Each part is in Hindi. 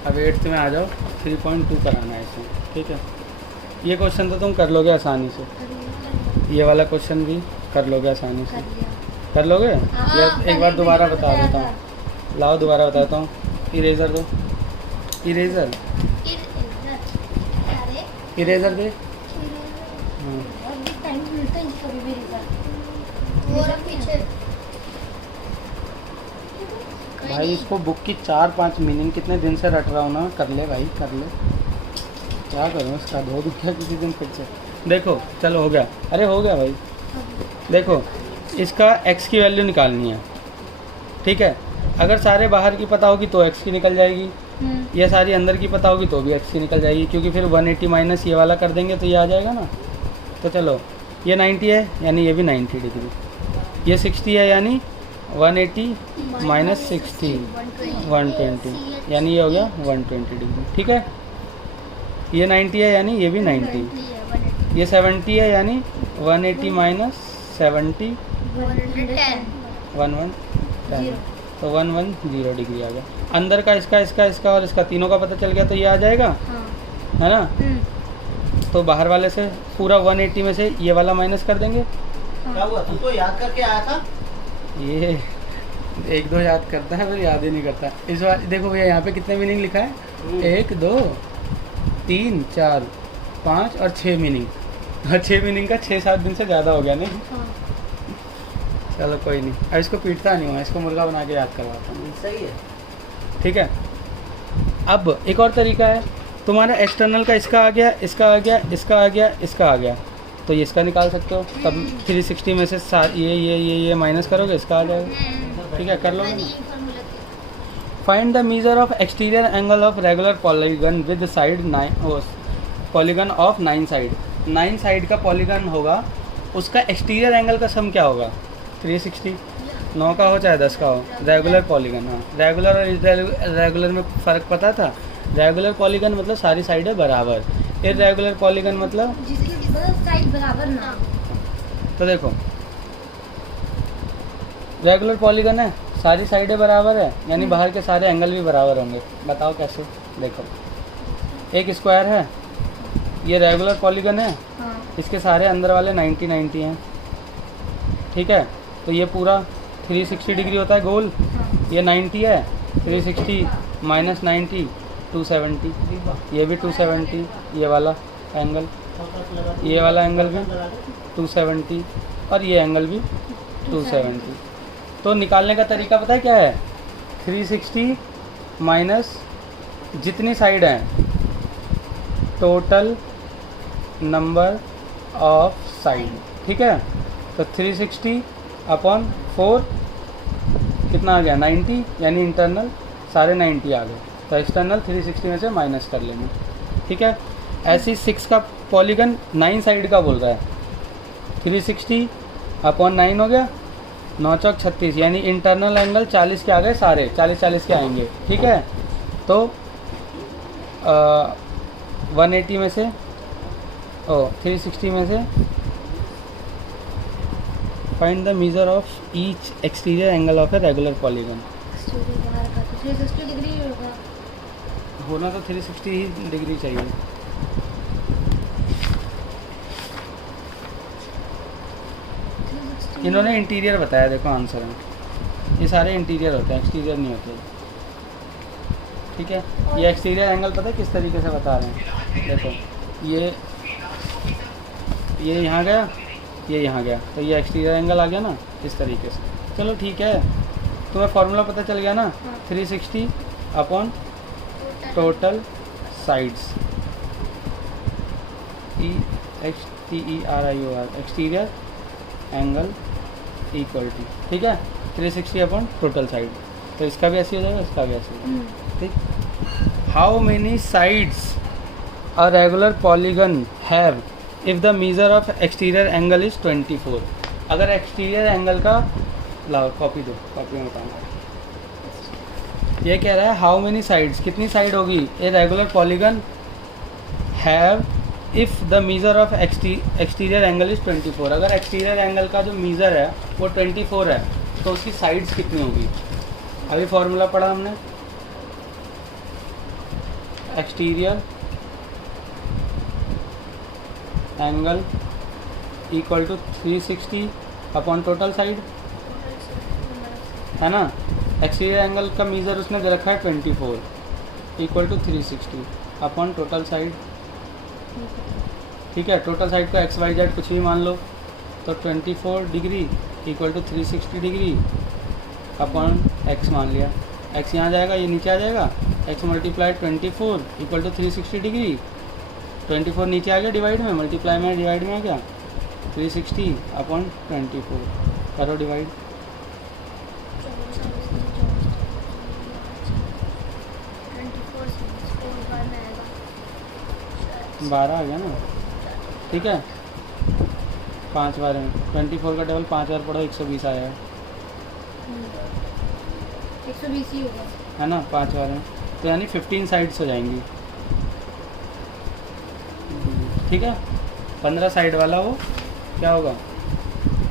अब 8th में आ जाओ, 3.2 कराना है इसमें, ठीक है। ये क्वेश्चन तो तुम कर लोगे आसानी से, ये वाला क्वेश्चन भी कर लोगे आसानी से, कर लोगे। या एक बार दोबारा बता देता हूँ, लाओ दोबारा बताता हूँ। इरेज़र दो, इरेज़र, इरेज़र दे। हाँ भाई, इसको बुक की 4-5 मीनिंग कितने दिन से रट रहा हूँ ना, कर ले भाई कर ले, क्या करूँ इसका, धो दूँ क्या किसी दिन फिर से। देखो चलो हो गया, अरे हो गया भाई। देखो इसका x की वैल्यू निकालनी है, ठीक है। अगर सारे बाहर की पता होगी तो x की निकल जाएगी, या सारी अंदर की पता होगी तो भी x की निकल जाएगी, क्योंकि फिर 180 माइनस ये वाला कर देंगे तो ये आ जाएगा ना। तो चलो ये 90 है यानी ये भी 90 डिग्री, ये 60 है यानी 180 माइनस 60 120, यानी ये हो गया 120 डिग्री, ठीक है। ये 90 है यानी ये भी 90, ये 70 है यानी 180 माइनस 70 110, तो 110 डिग्री आ गया। अंदर का इसका इसका इसका और इसका तीनों का पता चल गया तो ये आ जाएगा, है ना। तो बाहर वाले से पूरा 180 में से ये वाला माइनस कर देंगे। क्या हुआ, तू तो याद करके आया था। ये 1-2 याद करता है, फिर याद ही नहीं करता। इस बार देखो भैया यहाँ पे कितने मीनिंग लिखा है, 1 2 3 4 5 और 6 मीनिंग, और 6 मीनिंग का 6-7 दिन से ज़्यादा हो गया नहीं। चलो कोई नहीं, अब इसको पीटता नहीं हूँ, इसको मुर्गा बना के याद करवाता हूँ। सही है, ठीक है। अब एक और तरीका है, तुम्हारा एक्सटर्नल का इसका आ गया, इसका आ गया, इसका आ गया, इसका आ गया, तो ये इसका निकाल सकते हो। तब 360 में से ये माइनस करोगे, इसका आ जाएगा, ठीक है, कर लोगे। Find the measure of exterior angle of regular polygon with side 9, polygon of 9 side. 9 side का पॉलीगन होगा, उसका एक्सटीरियर एंगल का सम क्या होगा, 360। 9 का हो चाहे 10 का हो, रेगुलर पॉलीगन। हाँ, रेगुलर और इरेगुलर में फ़र्क पता था। रेगुलर पॉलीगन मतलब सारी साइडें बराबर, इरेगुलर पॉलीगन मतलब साइड बराबर ना। तो देखो रेगुलर पॉलीगन है, सारी साइडें बराबर है, यानी बाहर के सारे एंगल भी बराबर होंगे। बताओ कैसे। देखो एक स्क्वायर है, ये रेगुलर पॉलीगन है, इसके सारे अंदर वाले 90-90 हैं, ठीक है। तो ये पूरा 360 डिग्री होता है गोल, ये 90 है, 360 माइनस 90 270, ये भी 270, ये वाला एंगल, ये वाला एंगल भी 270 और ये एंगल भी 270। तो निकालने का तरीका पता है क्या है, 360 माइनस जितनी साइड हैं, टोटल नंबर ऑफ साइड, ठीक है। तो 360 अपॉन 4 कितना आ गया, 90, यानी इंटरनल सारे 90 आ गए, तो एक्सटर्नल 360 में से माइनस कर लेंगे, ठीक है। ऐसी 6 का पॉलीगन 9 साइड का बोल रहा है, 360 अपॉन 9 हो गया, 9 चौक 36, यानी इंटरनल एंगल 40 के आ गए, सारे 40-40 के आएंगे, ठीक है। तो 180 में से 360 में से find the measure of each exterior angle of a regular polygon. होना तो 360 ही डिग्री चाहिए। इन्होंने इंटीरियर बताया, देखो आंसर है, ये सारे इंटीरियर होते हैं, एक्सटीरियर नहीं होते, ठीक है। ये एक्सटीरियर एंगल पता है किस तरीके से बता रहे हैं, देखो ये यहाँ गया, ये यहाँ गया, तो ये एक्सटीरियर एंगल आ गया ना, इस तरीके से। चलो ठीक है, तुम्हें फार्मूला पता चल गया ना, 360 upon total sides, EXTERIOR, exterior angle equal to, ठीक है, 360 अपॉन टोटल साइड। तो इसका भी ऐसे हो जाएगा, इसका भी ऐसे हो जाएगा, ठीक। How many sides a regular polygon have if the measure of exterior angle is 24। अगर एक्सटीरियर एंगल का, लाओ कॉपी दो, कॉपी में बताऊँगा। ये कह रहा है हाउ मेनी साइड्स, कितनी साइड होगी ए regular polygon have if the measure of exterior angle is 24। अगर एक्सटीरियर एंगल का जो मीज़र है वो 24 है, तो उसकी साइड्स कितनी होगी। अभी फॉर्मूला पढ़ा हमने, exterior angle equal to 360 upon total side, है ना। एक्सटीरियर एंगल का मीज़र उसने दे रखा है 24 equal to 360 upon total side. ठीक है, टोटल साइड को एक्स वाई जेड कुछ भी मान लो, तो 24 degree equal to 360 degree upon X मान लिया। एक्स यहाँ जाएगा, ये नीचे आ जाएगा, X multiply 24 equal to 360 degree. 24 नीचे आ गया डिवाइड में, मल्टीप्लाई में डिवाइड में आ गया 360 अपॉन 24। करो डिवाइड। 12 आ गया ना। ठीक है, 5 बार में 24 का डबल 5 बार पढ़ो 120 आएगा, 120 ही होगा, है ना। 5 बार में तो यानी 15 साइड्स हो जाएंगी। ठीक है, 15 साइड वाला वो क्या होगा,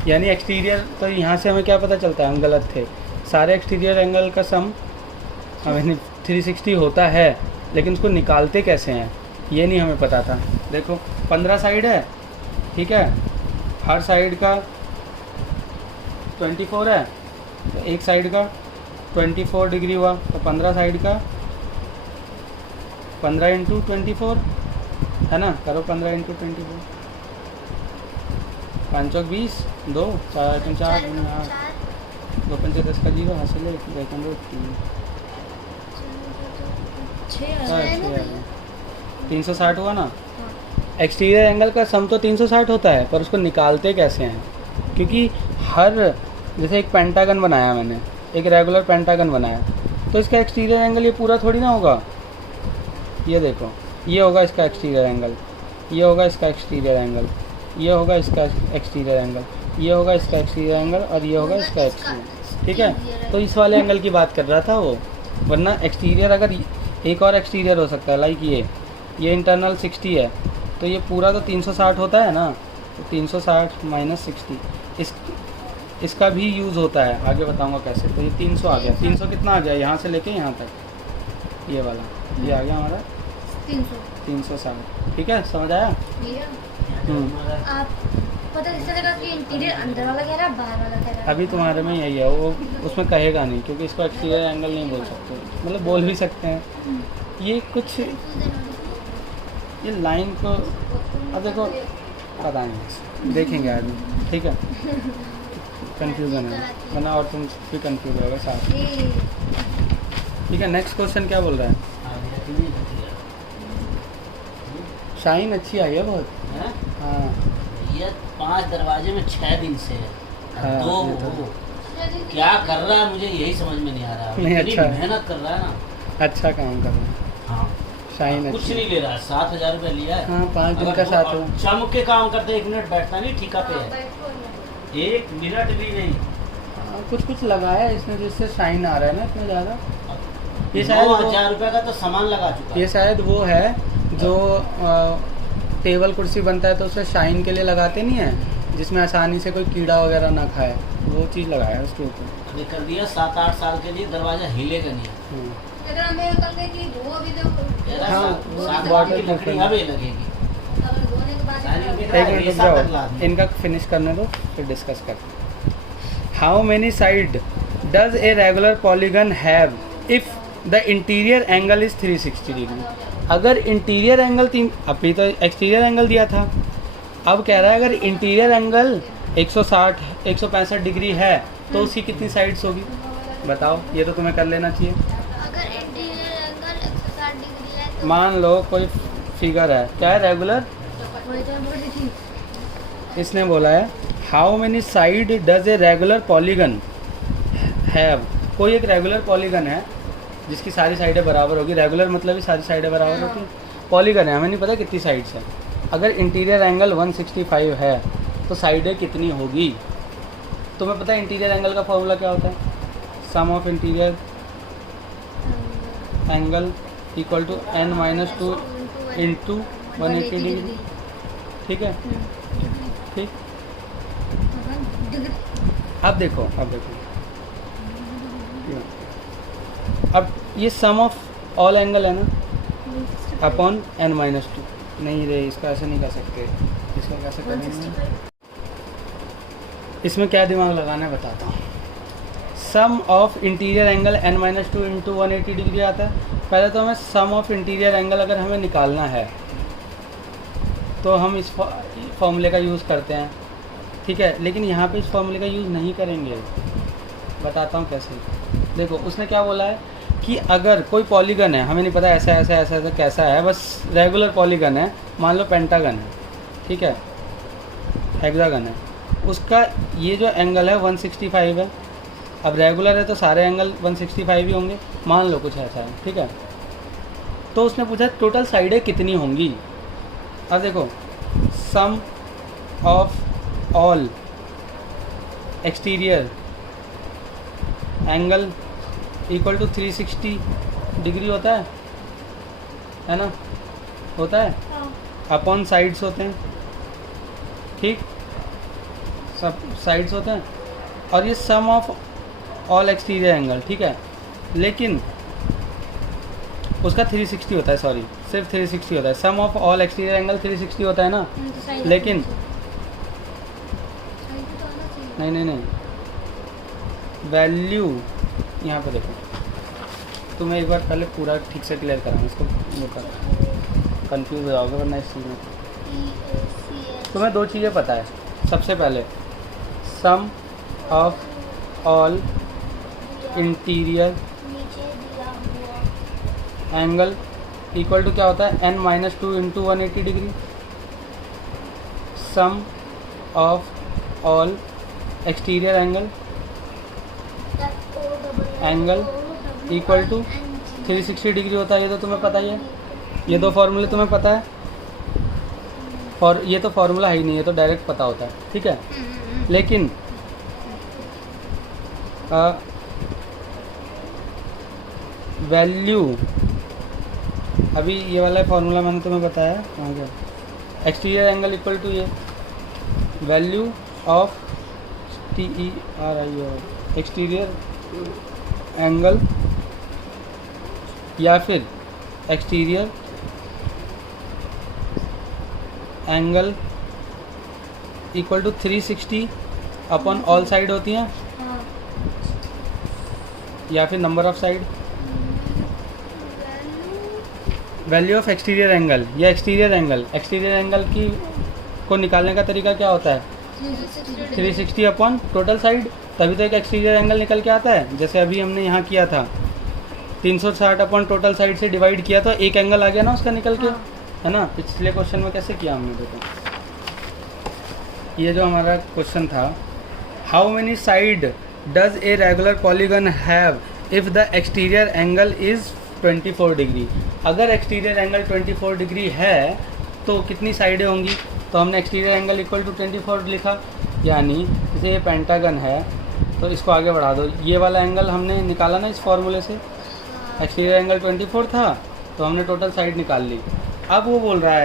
यानी एक्सटीरियर। तो यहाँ से हमें क्या पता चलता है, हम गलत थे। सारे एक्सटीरियर एंगल का सम हमें 360 होता है, लेकिन उसको निकालते कैसे हैं ये नहीं हमें पता था। देखो 15 साइड है, ठीक है, हर साइड का 24 है, तो एक साइड का 24 डिग्री हुआ, तो 15 साइड का 15 इंटू 24, है ना। करो 15 इंटू 24, 5 चौक 20, 2 4 3 4 2 5 10 का 0 हासिल है, 360 हुआ ना। एक्सटीरियर एंगल का सम तो 360 होता है, पर उसको निकालते कैसे हैं, क्योंकि हर, जैसे एक पेंटागन बनाया मैंने, एक रेगुलर पेंटागन बनाया, तो इसका एक्सटीरियर एंगल ये पूरा थोड़ी ना होगा। ये देखो, ये होगा इसका एक्सटीरियर एंगल, ये होगा इसका एक्सटीरियर एंगल, ये होगा इसका एक्सटीरियर एंगल, ये होगा इसका एक्सटीरियर एंगल, और ये होगा इसका एक्सटीरियर। ठीक है, तो इस वाले एंगल की बात कर रहा था वो। वरना एक्सटीरियर, अगर एक और एक्सटीरियर हो सकता है, लाइक ये इंटरनल 60 है, तो ये पूरा तो 360 होता है ना, तो 360 माइनस 60 इसका भी यूज़ होता है, आगे बताऊंगा कैसे। तो ये 300 आ गया, 300 कितना आ गया, यहाँ से लेके यहाँ तक, ये वाला ये आ गया हमारा 360। ठीक है, समझ आया। आप पता कैसे लगा कि इंटीरियर अंदर वाला कह रहा है, बाहर वाला कह रहा है? अभी तुम्हारे में यही है, वो उसमें कहेगा नहीं, क्योंकि इसको एक्सटीरियर एंगल नहीं बोल सकते, मतलब बोल भी सकते हैं। ये कुछ ये लाइन को अब देखो, पता नहीं, देखेंगे आदमी। ठीक है, कंफ्यूजन है, वरना और तुम भी कंफ्यूज होगा साथ। ठीक है, नेक्स्ट क्वेश्चन क्या बोल रहा है। शाइन अच्छी आई है बहुत। हाँ, ये 5 दरवाजे में 6 दिन से है, हाँ, तो ये तो वो क्या कर रहा है मुझे यही समझ में नहीं आ रहा। नहीं, इतनी अच्छा। मेहनत कर रहा है ना, अच्छा काम कर रहा है। हाँ, शाइन कुछ अच्छी। नहीं ले रहा, 7,000 रुपये लिया है। हाँ, 5 दिन अगर का साथ वो हो। चमक के काम करते 1 मिनट बैठता नहीं, ठिका पे है, 1 मिनट भी नहीं। कुछ कुछ लगाया है इसने, जिससे शाइन आ रहा है ना इतना ज़्यादा। ये शायद 9,000 रुपये का तो सामान लगा चुका ये है। शायद वो है जो टेबल कुर्सी बनता है तो उसे शाइन के लिए लगाते नहीं है, जिसमें आसानी से कोई कीड़ा वगैरह ना खाए, वो चीज़ लगाया है उसके ऊपर। अभी कर दिया 7-8 साल के लिए, दरवाजा हिलेगा नहीं। अगर हमें कल गई थी धो अभी तो कह रहा हाँ, सात- वो 7 वाटर की लकड़ी प्रूफ है। अभी लगेगी। अगर धोने के बाद सारी अगर- के- एक मिनट रुक रेसा तक ला जाओ, दिया। इनका फिनिश करने दो फिर डिस्कस करते। How many side does a regular polygon have if the interior angle is 360 degree. अगर इंटीरियर एंगल अभी तो एक्सटीरियर एंगल दिया था, अब कह रहा है अगर इंटीरियर एंगल 165 डिग्री है तो उसकी कितनी साइड्स होगी, बताओ। ये तो तुम्हें कर लेना चाहिए। अगर इंटीरियर एंगल 160 डिग्री है तो मान लो कोई फिगर है, क्या है, रेगुलर। वही तो मैं बोल रही थी। इसने बोला है how many side does a regular polygon have. कोई एक रेगुलर पॉलीगन है जिसकी सारी साइडें बराबर होगी। रेगुलर मतलब ही सारी साइडें बराबर होती हैं। पॉलीगन है, हमें नहीं पता कितनी साइड्स है। अगर इंटीरियर एंगल 165 है तो साइडें कितनी होगी। तुम्हें पता है इंटीरियर एंगल का फॉर्मूला क्या होता है, sum of interior angle equal to n-2 into 180 degree. ठीक है, ठीक। अब देखो अब ये सम ऑफ ऑल एंगल है ना, अपॉन n-2। नहीं रे, इसका ऐसे नहीं कर सकते, इसका कैसे करेंगे? इसमें क्या दिमाग लगाना है बताता हूँ। Sum of interior angle n-2 into 180 degree आता है। पहले तो हमें सम ऑफ इंटीरियर एंगल अगर हमें निकालना है तो हम इस फॉर्मूले का यूज़ करते हैं, ठीक है। लेकिन यहाँ पे इस फॉर्मूले का यूज़ नहीं करेंगे, बताता हूँ कैसे। देखो उसने क्या बोला है कि अगर कोई पॉलीगन है, हमें नहीं पता ऐसा ऐसा ऐसा ऐसा कैसा है, बस रेगुलर पॉलीगन है, मान लो पेंटागन है, ठीक है, हेक्सागन है, उसका ये जो एंगल है 165 है। अब रेगुलर है तो सारे एंगल 165 ही होंगे, मान लो कुछ ऐसा है, ठीक है। तो उसने पूछा टोटल साइडें कितनी होंगी। अब देखो sum of all exterior angle equal to 360 degree होता है ना, होता है, अपॉन साइड्स होते हैं, ठीक, सब साइड्स होते हैं, और ये सम ऑफ ऑल एक्सटीरियर एंगल, ठीक है। लेकिन उसका 360 होता है, सॉरी सिर्फ 360 होता है। Sum of all exterior angle 360 होता है ना, लेकिन नहीं वैल्यू यहाँ पे देखो, तुम्हें एक बार पहले पूरा ठीक से क्लियर कराना, इसको वो करा, कन्फ्यूज हो जाओगे वरना इस चीज़ में। तुम्हें दो चीज़ें पता है, सबसे पहले sum of all interior angle equal to क्या होता है, n-2 into 180 degree. Sum of all exterior angle equal to 360 degree होता है। ये तो तुम्हें पता ही है, ये दो फॉर्मूले तुम्हें पता है, और ये तो फॉर्मूला है ही नहीं, ये तो डायरेक्ट पता होता है, ठीक है। लेकिन वैल्यू, अभी ये वाला फॉर्मूला मैंने तुम्हें बताया कहाँ गया, एक्सटीरियर एंगल इक्वल टू ये value of TERIO exterior angle या फिर exterior angle equal to 360 upon all side होती हैं, या फिर number of side. Value of exterior angle या एक्सटीरियर एंगल की को निकालने का तरीका क्या होता है, 360 अपॉन टोटल साइड, तभी तो एक एक्सटीरियर एंगल निकल के आता है। जैसे अभी हमने यहाँ किया था 360 अपॉन टोटल साइड से डिवाइड किया तो एक एंगल आ गया ना उसका निकल के, है ना। पिछले क्वेश्चन में कैसे किया हमने, देखो ये जो हमारा क्वेश्चन था, how many side does a regular polygon have if the exterior angle is 24 degree. अगर एक्सटीरियर एंगल 24 डिग्री है तो कितनी साइडें होंगी, तो हमने एक्सटीरियर एंगल इक्वल टू 24 लिखा, यानी जैसे ये पेंटागन है तो इसको आगे बढ़ा दो, ये वाला एंगल हमने निकाला ना इस फॉर्मूले से, एक्सटीरियर एंगल 24 था तो हमने टोटल साइड निकाल ली। अब वो बोल रहा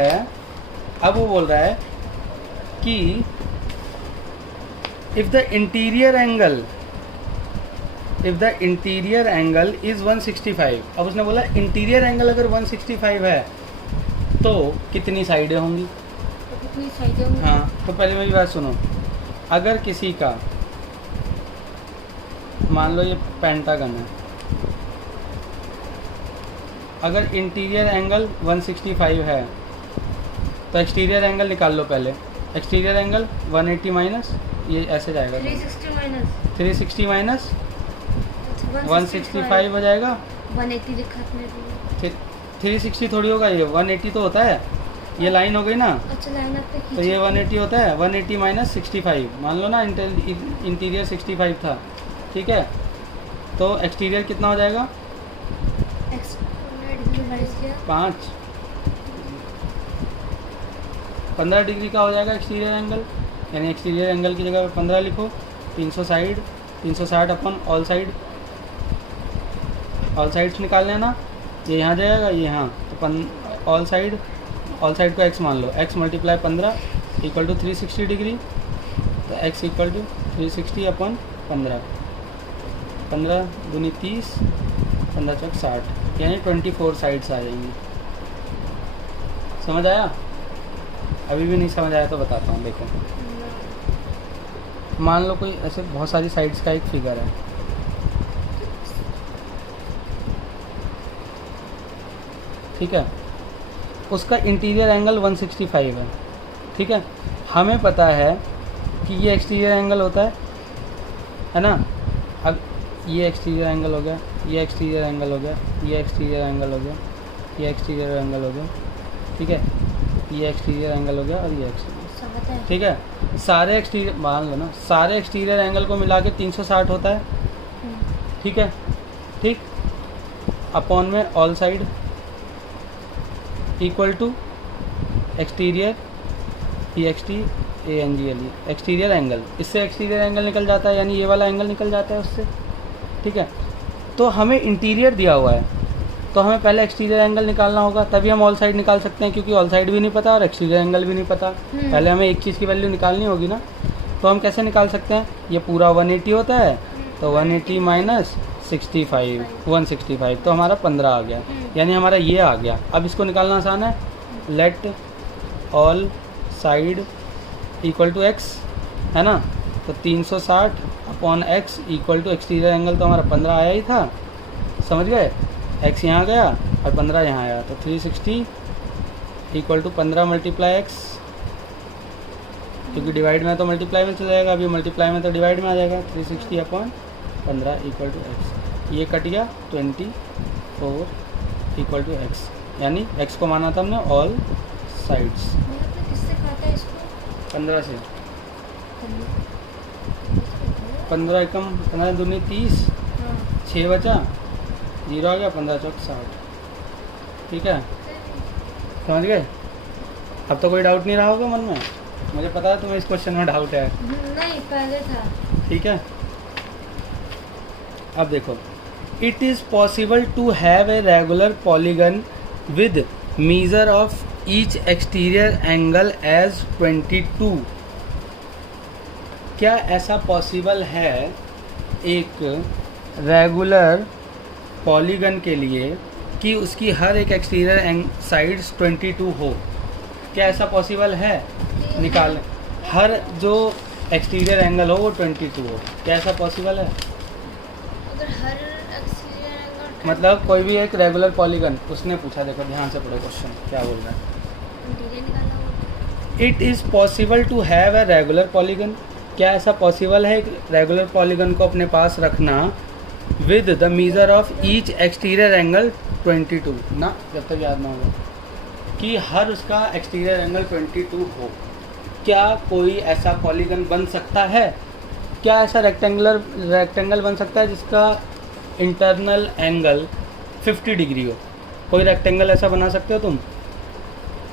है कि if the interior angle is 165, अब उसने बोला इंटीरियर एंगल अगर 165 है तो कितनी साइडें होंगी, हाँ। तो पहले मेरी बात सुनो, अगर किसी का मान लो ये पेंटागन है, अगर इंटीरियर एंगल 165 है तो एक्सटीरियर एंगल निकाल लो पहले। एक्सटीरियर एंगल 180 माइनस ये ऐसे जाएगा 360 माइनस 165 हो जाएगा, 180 लिखा आपने, 360 थोड़ी होगा, ये 180 तो होता है, ये लाइन हो गई ना। अच्छा लाइन आप पे तो ये 180 होता है, 180 माइनस 65, मान लो ना इंटीरियर 65 था, ठीक है। तो एक्सटीरियर कितना हो जाएगा, 5 15 डिग्री का हो जाएगा एक्सटीरियर एंगल, यानी एक्सटीरियर एंगल की जगह 15 लिखो, 360 अपॉन ऑल साइड्स निकाल लेना, ये यहाँ जाएगा ये यहाँ, तो ऑल साइड को x मान लो, x multiply 15 equal to 360 degree, तो x इक्वल टू 360 अपॉन 15, 15 दूनी 30, 15 चौक 60, यानी 24 साइड्स आ जाएंगी। समझ आया? अभी भी नहीं समझ आया तो बताता हूँ। देखो, मान लो कोई ऐसे बहुत सारी साइड्स का एक फिगर है, ठीक है, उसका इंटीरियर एंगल 165 है, ठीक है। हमें पता है कि ये एक्सटीरियर एंगल होता है ना। अब ये एक्सटीरियर एंगल हो गया, ये एक्सटीरियर एंगल हो गया, ये एक्सटीरियर एंगल हो गया, ये एक्सटीरियर एंगल हो गया, ठीक है, ये एक्सटीरियर एंगल हो गया और ये एक्सटीरियर, ठीक है। सारे एक्सटीरियर, मान लो ना, सारे एक्सटीरियर एंगल को मिला के 360 होता है, ठीक है, ठीक। अपॉन में all side equal to exterior EXTANGLE, exterior angle. इससे एक्सटीरियर एंगल निकल जाता है, यानी ये वाला एंगल निकल जाता है उससे, ठीक है। तो हमें इंटीरियर दिया हुआ है, तो हमें पहले एक्सटीरियर एंगल निकालना होगा, तभी हम ऑल साइड निकाल सकते हैं, क्योंकि ऑल साइड भी नहीं पता और एक्सटीरियर एंगल भी नहीं पता। पहले हमें एक चीज़ की वैल्यू निकालनी होगी ना। तो हम कैसे निकाल सकते हैं? ये पूरा 180 होता है, तो 180 माइनस 65, 165, तो हमारा 15 आ गया, यानी हमारा ये आ गया। अब इसको निकालना आसान है। Let all side equal to x, है ना। तो 360 upon x equal to exterior angle तो हमारा 15 आया ही था, समझ गए। x यहाँ गया और 15 यहाँ आया, तो 360 इक्वल टू 15 मल्टीप्लाई x, क्योंकि डिवाइड में तो मल्टीप्लाई में चला जाएगा, अभी मल्टीप्लाई में तो डिवाइड में आ जाएगा। 360 अपॉन 15 इक्वल टू x, ये कट गया 24 इक्वल टू x, यानी x को माना था हमने ऑल साइड्स। 15 से 15 एकम 15 दूनी 30, 6 बचा, 0 आ गया, 15 चौक 60, ठीक है, समझ गए। अब तो कोई डाउट नहीं रहा होगा मन में, मुझे पता है तुम्हें इस क्वेश्चन में डाउट है। नहीं, पहले था। ठीक है, अब देखो, it is possible to have a regular polygon with measure of each exterior angle as 22। क्या ऐसा पॉसिबल है एक रेगुलर पॉलीगन के लिए कि उसकी हर एक एक्सटीरियर साइड्स 22 हो? क्या ऐसा पॉसिबल है? निकाल, हर जो एक्सटीरियर एंगल हो वो 22 हो, क्या ऐसा पॉसिबल है? अगर हर एक्सटीरियर एंगल मतलब कोई भी एक रेगुलर पॉलीगन, उसने पूछा, देखो ध्यान से पढ़ो क्वेश्चन क्या बोल रहा है। इंटीरियर निकालना होगा। It is possible to have a regular polygon, क्या ऐसा पॉसिबल है रेगुलर पॉलीगन को अपने पास रखना with the measure of each exterior angle 22 ना, जब तक याद ना होगा कि हर उसका एक्सटीरियर एंगल 22 हो। क्या कोई ऐसा पॉलीगन बन सकता है? क्या ऐसा रेक्टेंगल बन सकता है जिसका इंटरनल एंगल 50 डिग्री हो? कोई रेक्टेंगल ऐसा बना सकते हो तुम?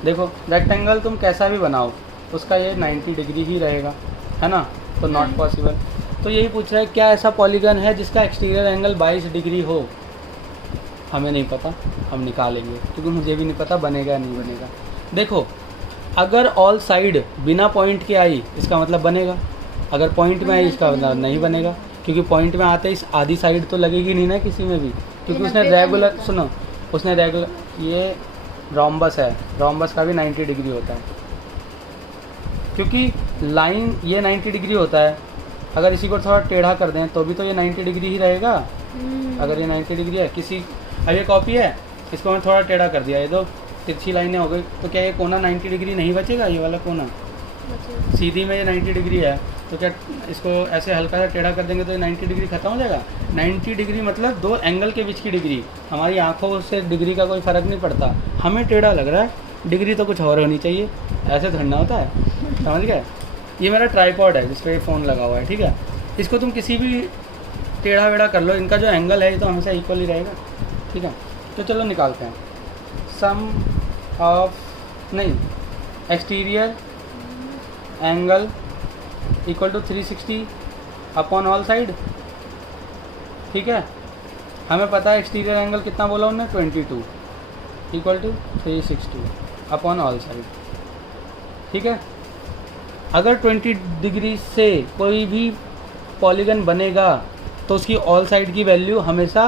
देखो, रेक्टेंगल तुम कैसा भी बनाओ उसका ये 90 डिग्री ही रहेगा, है ना, तो नॉट पॉसिबल। तो यही पूछ रहा है, क्या ऐसा पॉलीगन है जिसका एक्सटीरियर एंगल 22 डिग्री हो? हमें नहीं पता, हम निकालेंगे, क्योंकि मुझे भी नहीं पता बनेगा या नहीं बनेगा। देखो, अगर ऑल साइड बिना पॉइंट के आई इसका मतलब बनेगा, अगर पॉइंट में आई इसका मतलब नहीं बनेगा, क्योंकि पॉइंट में आते ही आधी साइड तो लगेगी नहीं ना किसी में भी, क्योंकि उसने रेगुलर, सुनो, उसने रेगुलर, ये रोम्बस है, रोम्बस का भी 90 डिग्री होता है, क्योंकि लाइन ये 90 डिग्री होता है। अगर इसी को थोड़ा टेढ़ा कर दें तो भी तो ये 90 डिग्री ही रहेगा। अगर ये 90 डिग्री है, किसी, अब ये कॉपी है, इसको मैं थोड़ा टेढ़ा कर दिया, ये दो तिरछी लाइनें हो गई, तो क्या ये कोना 90 डिग्री नहीं बचेगा? ये वाला कोना सीधी में ये 90 डिग्री है, तो क्या इसको ऐसे हल्का सा टेढ़ा कर देंगे तो ये 90 डिग्री खत्म हो जाएगा? 90 डिग्री मतलब दो एंगल के बीच की डिग्री। हमारी आंखों से डिग्री का कोई फ़र्क नहीं पड़ता, हमें टेढ़ा लग रहा है, डिग्री तो कुछ और होनी चाहिए, ऐसे धरना होता है, समझ गए। ये मेरा ट्राईपॉड है जिस पर फ़ोन लगा हुआ है, ठीक है, इसको तुम किसी भी टेढ़ा वेढ़ा कर लो, इनका जो एंगल है ये तो हमेशा इक्वल ही रहेगा, ठीक है। तो चलो निकालते हैं। सम ऑफ, नहीं, exterior angle equal to 360 upon all side, ठीक है। हमें पता है एक्सटीरियर एंगल कितना बोला उन्होंने, 22 equal to 360 upon all side, ठीक है। अगर 20 डिग्री से कोई भी पॉलीगन बनेगा तो उसकी ऑल साइड की वैल्यू हमेशा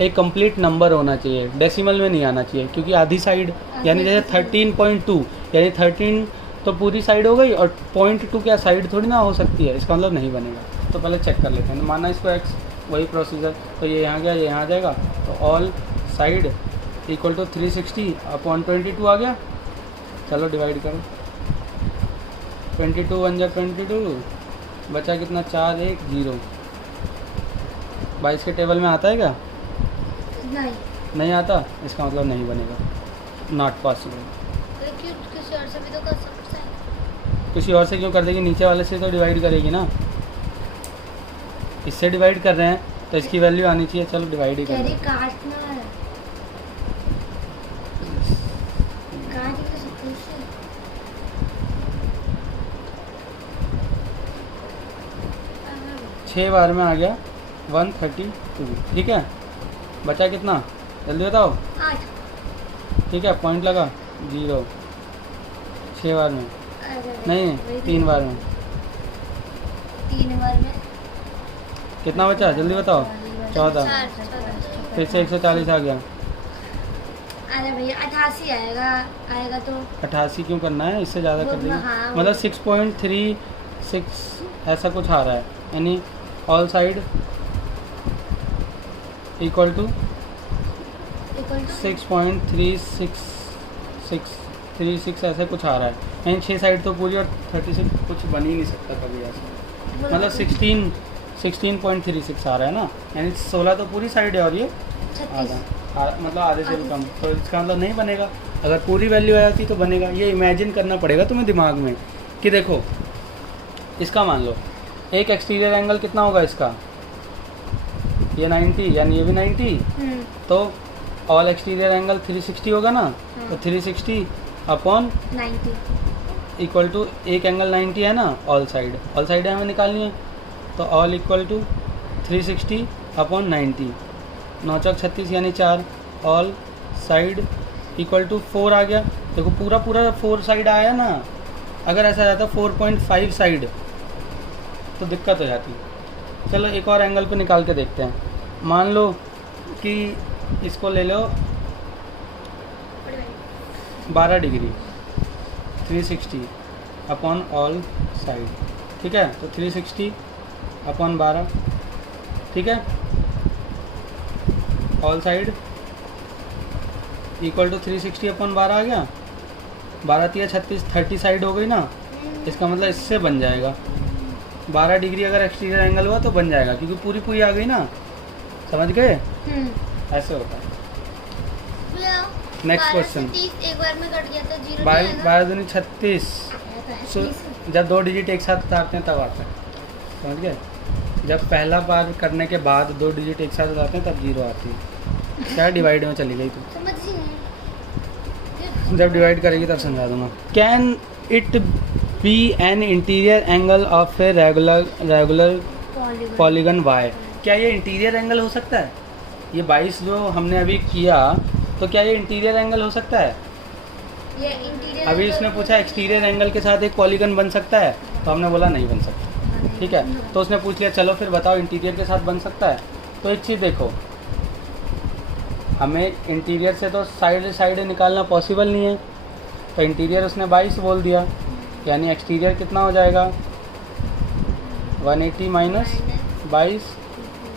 एक कंप्लीट नंबर होना चाहिए, डेसिमल में नहीं आना चाहिए, क्योंकि आधी साइड यानी जैसे 13.2 यानी 13 तो पूरी साइड हो गई और 0.2 क्या साइड थोड़ी ना हो सकती है, इसका मतलब नहीं बनेगा। तो पहले चेक कर लेते हैं, माना इसको x, वही प्रोसीजर, तो ये यहाँ गया, ये यहाँ आ जाएगा, तो all side equal to 360 upon 22 आ गया। चलो डिवाइड करो, 22 1 जा 22, बचा कितना 4 1 0। 22 के टेबल में आता है क्या? नहीं, नहीं आता, इसका मतलब नहीं बनेगा, नॉट पॉसिबल। लेकिन किसी और से भी तो कर सकते हैं। किसी और से क्यों कर देगी, नीचे वाले से तो डिवाइड करेगी ना, इससे डिवाइड कर रहे हैं तो इसकी वैल्यू आनी चाहिए। चलो डिवाइड ही कर कैरी लो। काटना है, काट ही तो सकते हैं इससे। 6 बार में आ गया 132, ठीक है। बचा कितना जल्दी बताओ? 8। ठीक है, पॉइंट लगा 0। 6 बार में नहीं, 3 बार में। 3 बार में कितना बचा जल्दी बताओ? 14। फिर से 140 आ गया। अरे भैया 88 आएगा तो 88 क्यों करना है, इससे ज़्यादा कर देंगे। हाँ, मतलब 6.36 ऐसा कुछ आ रहा है, यानी ऑल साइड इक्वल टू 6.36 ऐसे कुछ आ रहा है, यानी 6 साइड तो पूरी और 36 कुछ बन ही नहीं सकता कभी ऐसा। मतलब 16.36 आ रहा है ना, यानी 16 तो पूरी साइड है और ये आधा, मतलब आधे से भी कम, तो इसका मतलब नहीं बनेगा। अगर पूरी वैल्यू आ जाती तो बनेगा। ये इमेजिन करना पड़ेगा तुम्हें दिमाग में कि देखो इसका मान लो एक एक्सटीरियर एंगल कितना होगा इसका, ये 90 यानी ये भी 90, तो ऑल एक्सटीरियर एंगल 360 होगा ना, तो 360 अपॉन 90 इक्वल टू एक एंगल 90 है ना, ऑल साइड हमें निकालनी है, तो ऑल इक्वल टू 360 अपॉन 90, 9 चौक 36 यानी 4, ऑल साइड इक्वल टू 4 आ गया। देखो पूरा 4 साइड आया ना, अगर ऐसा जाता 4.5 साइड तो दिक्कत हो जाती। चलो एक और एंगल को निकाल के देखते हैं। मान लो कि इसको ले लो 12 डिग्री, 360 अपॉन ऑल साइड, ठीक है। तो 360 अपॉन 12, ठीक है, all side equal to 360 upon 12 आ गया। 12 3 36, 30 साइड हो गई ना, इसका मतलब इससे बन जाएगा 12 डिग्री। अगर एक्सटीरियर एंगल हुआ तो बन जाएगा, क्योंकि पूरी आ गई ना, समझ गए? ऐसे होता है। नेक्स्ट क्वेश्चन, 30 एक बार में कट गया तो 0 बारह दूनी 36, जब 2 डिजिट एक साथ उतारते हैं तब आता है, समझ गए? जब पहला बार करने के बाद 2 डिजिट एक साथ उतारते हैं तब 0 आती है। क्या डिवाइड में चली गई तू? समझ ही नहीं। जब डिवाइड करेगी तब समझा दूंगा। Can it be an interior angle of a regular polygon why? क्या ये इंटीरियर एंगल हो सकता है? ये 22 जो हमने अभी किया, तो क्या ये इंटीरियर एंगल हो सकता है? ये इंटीरियर अभी इसने पूछा एक्सटीरियर एंगल के साथ एक पॉलीगन बन सकता है, तो हमने बोला नहीं बन सकता, ठीक है। तो उसने पूछ लिया चलो फिर बताओ इंटीरियर के साथ बन सकता है। तो एक चीज़ देखो, हमें इंटीरियर से तो साइड निकालना पॉसिबल नहीं है, तो इंटीरियर उसने 22 बोल दिया, यानी एक्सटीरियर कितना हो जाएगा 180 माइनस 22,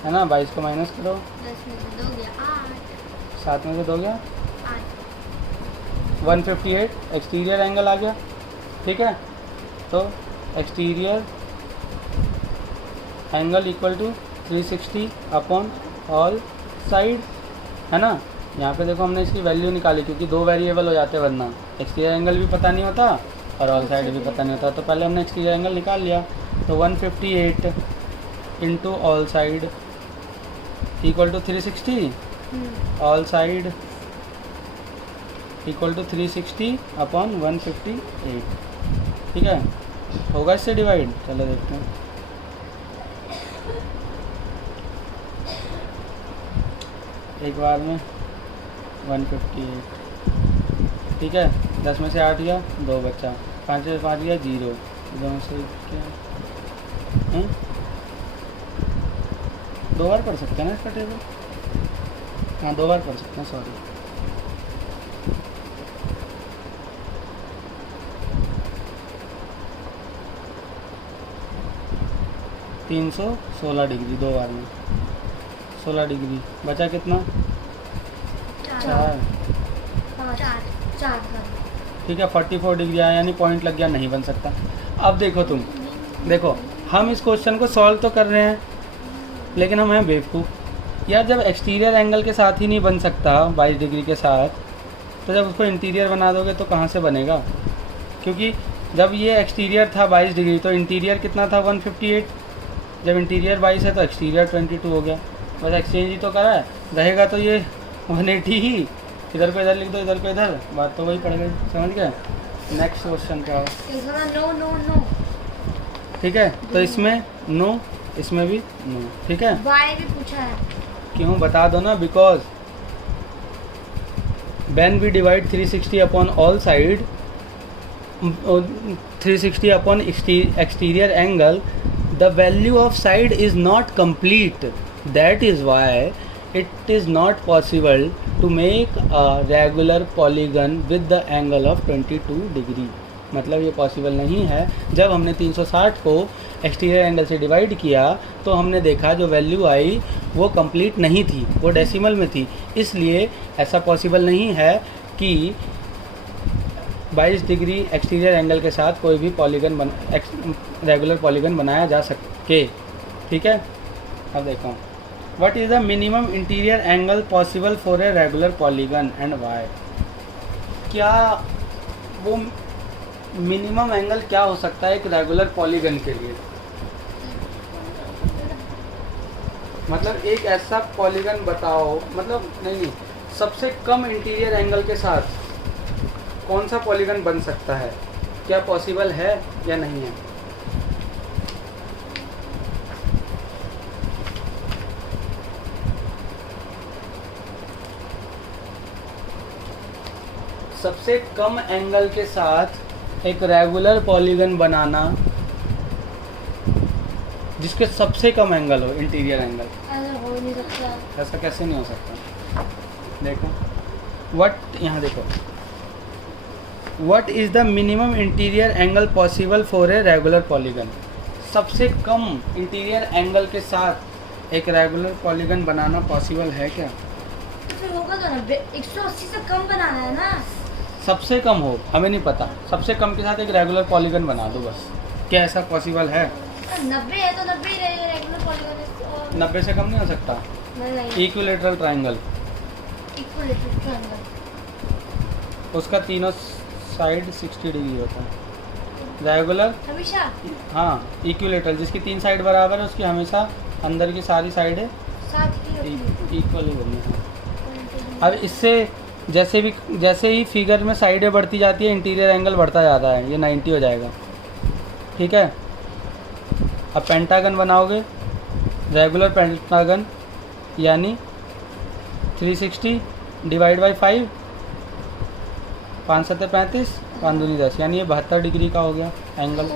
है ना। 22 को माइनस करो, 10 में से 2 गया 8, 7 में से 2 गया 8, 158 एक्सटीरियर एंगल आ गया, ठीक है। तो exterior angle equal to 360 upon all side, है ना। यहाँ पे देखो हमने इसकी वैल्यू निकाली, क्योंकि 2 वेरिएबल हो जाते वरना एक्सटीरियर एंगल भी पता नहीं होता और ऑल साइड भी पता नहीं होता। तो पहले हमने एक्सटीरियर एंगल निकाल लिया, तो 158 into all side equal to 360, all side equal to 360 upon 158, ठीक है। होगा इससे डिवाइड? चलो देखते हैं। एक बार में 158, ठीक है। 10 में से 8 गया, 2 बचा, 5 में से 5 गया 0, 2 में से क्या 2 बार पढ़ सकते हैं ना इसका टेबल। हाँ 2 बार कर सकते हैं, सॉरी। तीन 316 डिग्री 2 बार में, 16 डिग्री बचा कितना? 4। चार। ठीक है 44 डिग्री आया, यानी पॉइंट लग गया, नहीं बन सकता। अब देखो तुम, देखो हम इस क्वेश्चन को सॉल्व तो कर रहे हैं लेकिन हम हैं बेवकूफ़ यार। जब एक्सटीरियर एंगल के साथ ही नहीं बन सकता 22 डिग्री के साथ, तो जब उसको इंटीरियर बना दोगे तो कहाँ से बनेगा? क्योंकि जब ये एक्सटीरियर था 22 डिग्री तो इंटीरियर कितना था? 158। जब इंटीरियर 22 है तो एक्सटीरियर 22 हो गया। बस एक्सचेंज ही तो करा है, रहेगा तो ये 180 ही। इधर को इधर लिख दो, इधर को इधर, बात तो वही पड़ गई। समझ गए? नेक्स्ट क्वेश्चन क्या हो? नो। ठीक है, तो इसमें नो, इसमें भी नो। ठीक है, वाई भी पूछा है। क्यों बता दो ना। Because when we divide 360 upon all side, 360 upon exterior angle, the value of side is not complete. That is why it is not possible to make a regular polygon with the angle of 22 degree. मतलब ये पॉसिबल नहीं है। जब हमने 360 को एक्सटीरियर एंगल से डिवाइड किया तो हमने देखा जो वैल्यू आई वो कंप्लीट नहीं थी, वो डेसिमल में थी। इसलिए ऐसा पॉसिबल नहीं है कि 22 डिग्री एक्सटीरियर एंगल के साथ कोई भी पॉलीगन रेगुलर पॉलीगन बनाया जा सके। ठीक है, अब देखो what is the minimum interior angle possible for a regular polygon and why. क्या वो मिनिमम एंगल क्या हो सकता है एक रेगुलर पॉलीगन के लिए? मतलब एक ऐसा पॉलीगन बताओ, मतलब नहीं, सबसे कम इंटीरियर एंगल के साथ कौन सा पॉलीगन बन सकता है? क्या पॉसिबल है या नहीं है? सबसे कम एंगल के साथ एक रेगुलर पॉलीगन बनाना जिसके सबसे कम एंगल हो, इंटीरियर एंगल। ऐसा हो नहीं सकता। ऐसा कैसे नहीं हो सकता? देखो व्हाट, यहाँ देखो, what is the minimum interior angle possible for a regular polygon. सबसे कम इंटीरियर एंगल के साथ एक रेगुलर पॉलीगन बनाना पॉसिबल है क्या? तो फिर होगा तो 180 से कम बनाना है ना। सबसे कम हो, हमें नहीं पता, सबसे कम के साथ एक रेगुलर पॉलीगन बना दो बस। क्या ऐसा पॉसिबल है? 90 है तो 90 ही रहेगा रेगुलर पॉलीगन। 90 से कम नहीं हो सकता। नहीं, इक्विलेटरल ट्रायंगल, इक्विलेटरल ट्रायंगल उसका तीनों साइड 60 डिग्री होता है। रेगुलर हमेशा, हाँ, इक्विलेटरल जिसकी 3 साइड बराबर है उसकी हमेशा अंदर की सारी साइडें साथ ही होती है। इक्वल ही बननी है। अब इससे जैसे ही फिगर में साइडें बढ़ती जाती है इंटीरियर एंगल बढ़ता जाता है, ये 90 हो जाएगा। ठीक है, अब पेंटागन बनाओगे, रेगुलर पेंटागन यानी 360 डिवाइड बाई 5, 5 7 35, 5 दूनी 10, यानी ये 72 डिग्री का हो गया एंगल।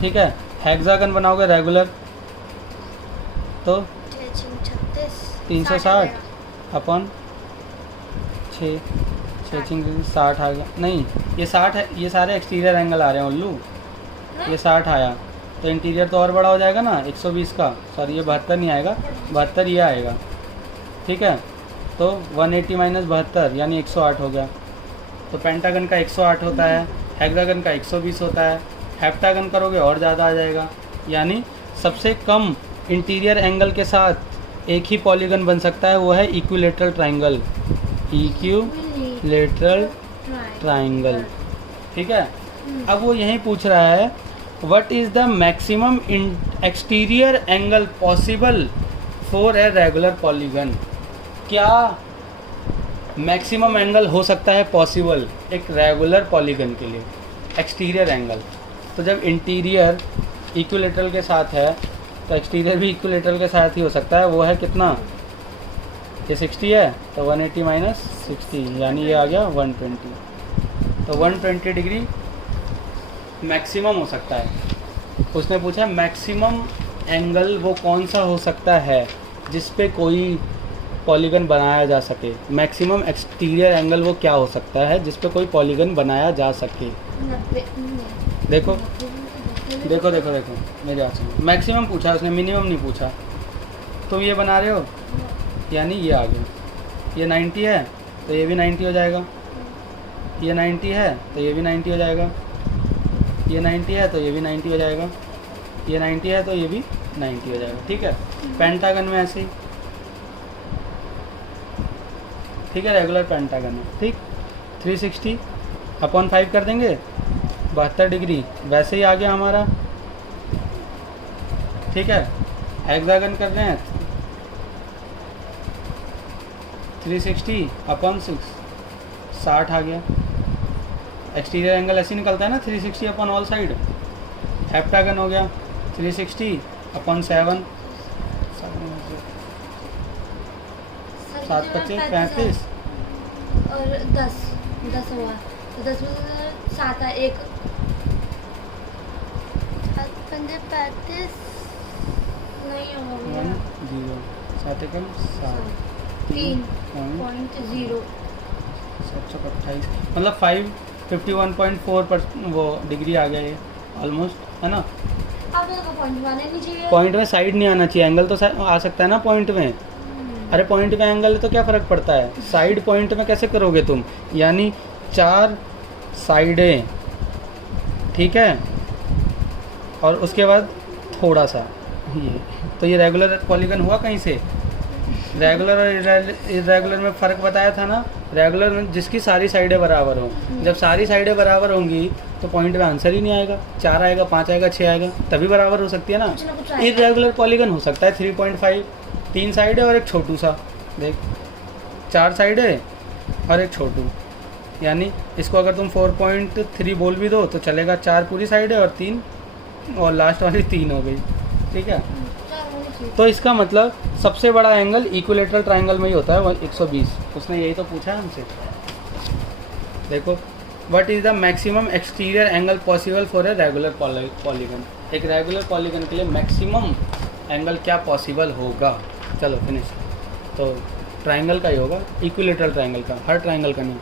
ठीक है, हेक्सागन बनाओगे रेगुलर तो 360 अपन 6 60 आ गया। नहीं, ये 60 है, ये सारे एक्सटीरियर एंगल आ रहे हैं उल्लू। ये 60 आया तो इंटीरियर तो और बड़ा हो जाएगा ना 120 का। सॉरी, ये 72 नहीं आएगा, 72 ये आएगा। ठीक है, तो 180 माइनस 72 यानी 108 हो गया। तो पेंटागन का 108 होता है, हेक्सागन का 120 होता है। हेप्टागन करोगे और ज़्यादा आ जाएगा। यानी सबसे कम इंटीरियर एंगल के साथ एक ही पॉलीगन बन सकता है, वो है इक्विलेटरल ट्रायंगल। Equilateral triangle. ठीक है, अब वो यही पूछ रहा है what is the maximum exterior angle possible for a regular polygon. क्या मैक्सिमम एंगल हो सकता है पॉसिबल एक रेगुलर पॉलीगन के लिए, एक्सटीरियर एंगल। तो जब इंटीरियर इक्विलेटरल के साथ है तो एक्सटीरियर भी इक्विलेटरल के साथ ही हो सकता है। वो है कितना? ये 60 है तो 180 माइनस 60 यानी ये आ गया 120। तो 120 डिग्री मैक्सिमम हो सकता है। उसने पूछा मैक्सिमम एंगल वो कौन सा हो सकता है जिस पे कोई पॉलीगन बनाया जा सके। मैक्सिमम एक्सटीरियर एंगल वो क्या हो सकता है जिस पे कोई पॉलीगन बनाया जा सके। 90 देखो देखो देखो देखो मेरी बात सुनो, मैक्सिमम पूछा उसने, मिनिमम नहीं पूछा। तुम ये बना रहे हो यानी ये आ गया, ये 90 है तो ये भी 90 हो जाएगा, ये 90 है तो ये भी 90 हो जाएगा, ये 90 है तो ये भी 90 हो जाएगा, ये 90 है तो ये भी 90 हो जाएगा। ठीक है, पेंटागन में ऐसे ही, ठीक है, रेगुलर पेंटागन में। ठीक, 360 अपॉन 5 कर देंगे, 72 डिग्री वैसे ही आ गया हमारा। ठीक है, हेक्सागन कर रहे हैं, 360 अपॉन 6, 60 आ गया। एक्सटीरियर एंगल ऐसे निकलता है ना, 360 अपॉन ऑल साइड। हेप्टागन हो गया, 360 अपॉन 7, 7 25 35 और 10 हुआ तो 10 में 7 है, 1 5 35 नहीं होगा भैया, 0 7 एकम 7 3.0 728 मतलब 51.4 पर वो डिग्री आ गया ये ऑलमोस्ट, है ना। आप लोगों को पॉइंट आने नहीं चाहिए। पॉइंट में साइड नहीं आना चाहिए, एंगल तो आ सकता है ना पॉइंट में। अरे पॉइंट में एंगल है तो क्या फ़र्क पड़ता है, साइड पॉइंट में कैसे करोगे तुम, यानी 4 साइडें, ठीक है, और उसके बाद थोड़ा सा ये, तो ये रेगुलर पॉलीगन हुआ कहीं से। रेगुलर और इरेगुलर में फ़र्क बताया था ना, रेगुलर में जिसकी सारी साइडें बराबर हों, जब सारी साइडें बराबर होंगी तो पॉइंट में आंसर ही नहीं आएगा, 4 आएगा, 5 आएगा, 6 आएगा, तभी बराबर हो सकती है ना। कुछ आएगा। इरेगुलर पॉलीगन हो सकता है 3.5, 3 साइड है और एक छोटू सा, देख 4 साइड है और एक छोटू, यानी इसको अगर तुम 4.3 बोल भी दो तो चलेगा, 4 पूरी साइड है और 3 और लास्ट वाली 3 हो गई। ठीक है, तो इसका मतलब सबसे बड़ा एंगल इक्विलेटरल ट्रायंगल में ही होता है 120। उसने यही तो पूछा है हमसे। देखो, what is the maximum exterior angle possible for a regular polygon. एक रेगुलर पॉलीगन के लिए मैक्सिमम एंगल क्या पॉसिबल होगा। चलो फिनिश। तो ट्रायंगल का ही होगा, इक्विलेटरल ट्रायंगल का, हर ट्रायंगल का नहीं।